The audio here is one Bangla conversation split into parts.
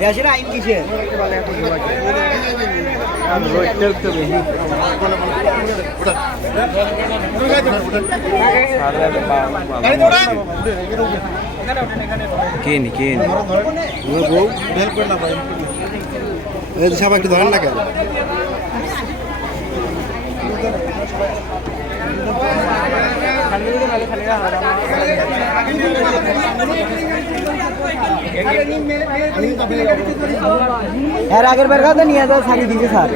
দেশের আইন কিসে সবাই একটু ধরেন না কেন এর আগের বার কথা নিয়ে যাও ছাড়িয়ে দিয়েছে স্যার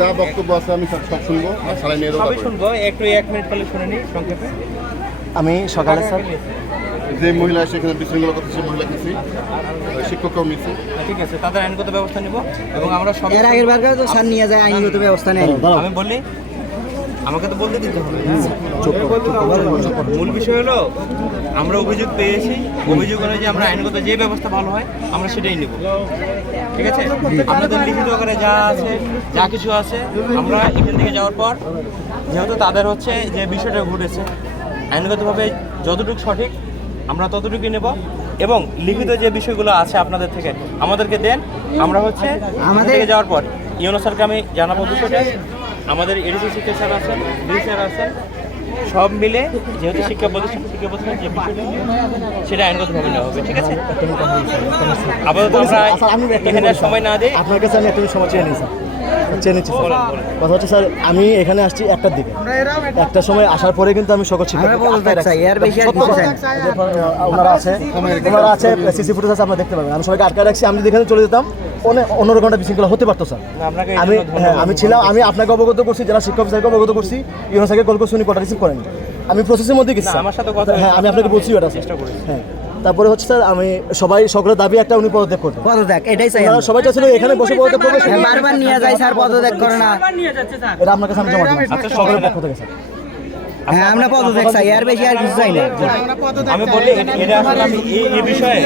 যা বক্তব্য আছে আমি সব শুনবো শুনবো একটু 1 মিনিট পরে শুনে নিই সংক্ষেপে। আমি সকালে স্যার যে মহিলা সেখানে বিশৃঙ্খলা করতে সেই মহিলা কিছু শিক্ষককেও নিচ্ছি ঠিক আছে, তাদের আইনগত ব্যবস্থা নিব এবং আমরা সব এর আগের বার তো স্যার নিয়ে যায় আইনগত ব্যবস্থা নেয় আমি বলি আমাকে তো বলতে দিতে হবে। মূল বিষয় হলো আমরা অভিযোগ পেয়েছি, অভিযোগ অনুযায়ী আমরা আইনগত যে ব্যবস্থা ভালো হয় আমরা সেটাই নেব। ঠিক আছে, আপনাদের লিখিত আকারে যা আছে যা কিছু আছে আমরা এখান থেকে যাওয়ার পর যেহেতু তাদের হচ্ছে যে বিষয়টা ঘটেছে আইনগতভাবে যতটুকু সঠিক আমরা ততটুকুই নেব এবং লিখিত যে বিষয়গুলো আছে আপনাদের থেকে আমাদেরকে দেন। আমরা হচ্ছে আমাদের থেকে যাওয়ার পর ইউনো স্যারকে আমি জানাবো বিষয়টা। আমাদের এডিসি শিক্ষক স্যার আছেন, ডি স্যার আছেন, সব মিলে যেহেতু শিক্ষা প্রতিষ্ঠানের যে বিষয়টা সেটা আইনগতভাবে নেওয়া হবে। ঠিক আছে, আপাতত আমরা এখানে সময় না দিই। আপনার কাছে আমি একটা সময় চেয়ে নিয়েছি কথা হচ্ছে স্যার আমি এখানে আসছি 1টার দিকে, 1টার সময় আসার পরে কিন্তু আমি সকল ওনারা আছে সিসি ফুটেজ আছে আপনারা দেখতে পাবেন। আমি সবাইকে আটকা রাখছি, আমি যদি এখানে চলে যেতাম অন্য ঘন্টা বিশৃঙ্খলা হতে পারতো স্যার। আমি ছিলাম, আমি আপনাকে অবগত করছি, যারা শিক্ষক স্যারকে অবগত করছি, ইউনো স্যারকে কল করছি, উনি কলটা রিসিভ করেন। আমি প্রসেসের মধ্যে গেছি আমার সাথে কথা, হ্যাঁ আমি আপনাকে বলছি এটা চেষ্টা করি। হ্যাঁ তারপরে হচ্ছে স্যার আমি সকলের দাবি একটা উনি পদত্যাগ করতেন, পদত্যাগ এটাই চাই সবাই চাচ্ছিল এখানে বসে পদত্যাগ করবে, বারবার নিয়ে যায় স্যার পদত্যাগ করে না, এটা আপনার কাছে আমি জমা দিই সকলের পক্ষ থেকে স্যার। হ্যাঁ আমরা পদত্যাগ চাই, আর বেশি আর কিছু চাই না। আমি বলি এটা আসলে আমি এই বিষয়ে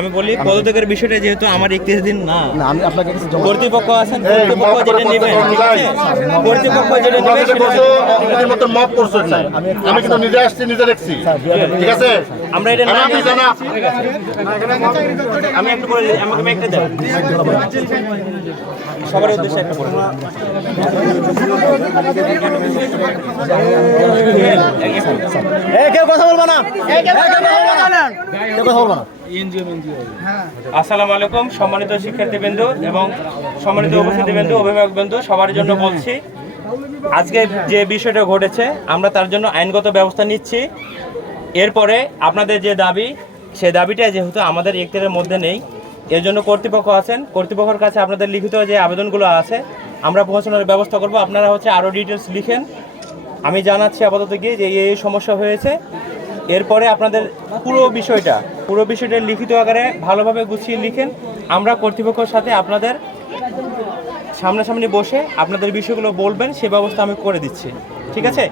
আমি বলি পদত্যাগের বিষয়টা যেহেতু আমার 31 দিন না, আমি আপনাকে কর্তৃপক্ষ আছেন, কর্তৃপক্ষ যেটা নেবেন কর্তৃপক্ষ যেটা নেবে সেটা মতো মাফ করছেন স্যার। আমি কিন্তু নিজে আসছি, নিজে দেখছি। ঠিক আছে, আমরা এটা না আমি জানা আমি একটু বলে দিই, আমাকে একটা দেন সবার উদ্দেশ্যে একটা বলে কেউ কথা বলবো না, আসসালামু আলাইকুম সম্মানিত শিক্ষার্থীবৃন্দ এবং সম্মানিত উপস্থিতিবৃন্দ, অভিভাবকবৃন্দ, সবার জন্য বলছি আজকে যে বিষয়টা ঘটেছে আমরা তার জন্য আইনগত ব্যবস্থা নিচ্ছি। এরপরে আপনাদের যে দাবি সেই দাবিটা যেহেতু আমাদের ইখতিয়ারের মধ্যে নেই, এর জন্য কর্তৃপক্ষ আছেন, কর্তৃপক্ষের কাছে আপনাদের লিখিত যে আবেদনগুলো আছে আমরা পৌঁছানোর ব্যবস্থা করব। আপনারা হচ্ছে আরও ডিটেলস লিখেন, আমি জানাচ্ছি আপাতত গিয়ে যে এই সমস্যা হয়েছে। এরপরে আপনাদের পুরো বিষয়টা লিখিত আকারে ভালোভাবে গুছিয়ে লিখেন। আমরা কর্তৃপক্ষের সাথে আপনাদের সামনাসামনি বসে আপনাদের বিষয়গুলো বলবেন, সে ব্যবস্থা আমি করে দিচ্ছি। ঠিক আছে,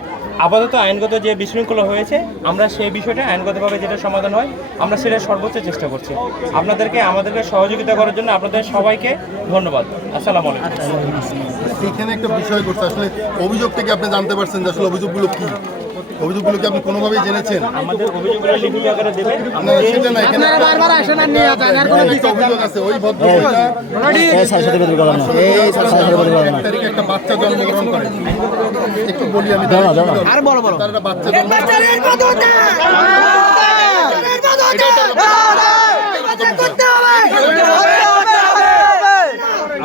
আপাতত আইনগত যে বিশৃঙ্খলা হয়েছে আমরা সেই বিষয়টা আইনগতভাবে যেটা সমাধান হয় আমরা সেটা সর্বোচ্চ চেষ্টা করছি। আমাদেরকে সহযোগিতা করার জন্য আপনাদের সবাইকে ধন্যবাদ। আসসালামু আলাইকুম। এখানে একটা বিষয় করছে, আসলে অভিযোগ থেকে আপনি জানতে পারছেন যে আসলে অভিযোগগুলো কি, অভিযোগগুলো কি আপনি কোনোভাবেই জেনেছেন? আমাদের অভিযোগগুলো লিখিত আকারে দেবেন। সেটা না, এখানে বারবার আসেন আর নিয়ে যান, আর কোনো অভিযোগ আছে ওই ভদ্রমহিলা তারিখে একটা বাচ্চা জন্মগ্রহণ করে, একটু বলি আমি আর বড় তার একটা বাচ্চা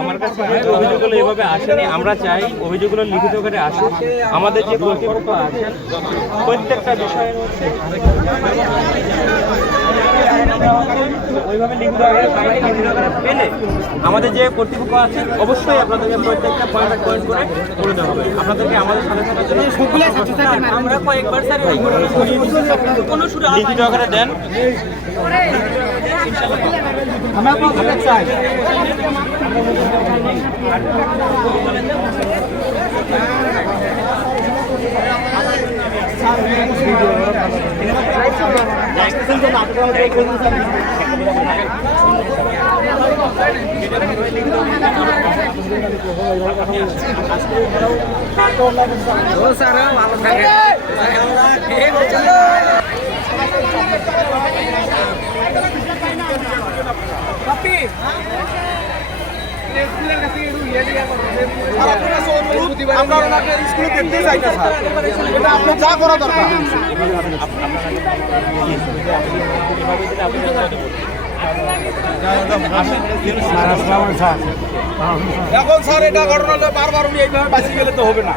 আমার কাছে অভিযোগগুলো এভাবে আসেনি, আমরা চাই অভিযোগগুলো লিখিত করে আসুক। আমাদের যে কর্তৃপক্ষ আছে প্রত্যেকটা বিষয়ের হচ্ছে ওইভাবে লিখিত পেলে আমাদের যে কর্তৃপক্ষ আছে অবশ্যই আপনাদেরকে প্রত্যেকটা পয়েন্ট করে করে দেওয়া হবে। আপনাদেরকে আমাদের সাথে আমরা কয়েকবার স্যার লিখিত আকারে দেন। আমরা চাই আমরা ওনাকে স্কুলে দেখতে চাই না স্যার, এটা আপনার যা করা দরকার। এখন স্যার এটা ঘটনা হলে বারবার উনি এইভাবে বাঁচিয়ে গেলে তো হবে না।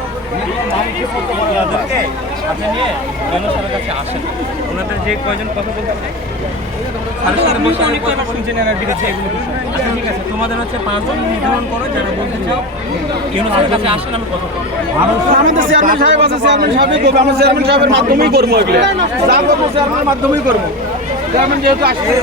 আপনি নিয়ে জনসাধারণের কাছে আসেন, ওনাদের যে কয়জন কথা বলতে ঠিক আছে, তোমাদের হচ্ছে 5 জন নির্ধারণ করো যারা বলতে চাও, ইউনুসের কাছে আসেন, আমি কথা বলবো। আমাদের চেয়ারম্যান সাহেব আছে, চেয়ারম্যান সাহেবই করবো, আমরা চেয়ারম্যান সাহেবের মাধ্যমেই করবো, এগুলো যা করবো চেয়ারম্যানের মাধ্যমেই করবো। চেয়ারম্যান যেহেতু আসছে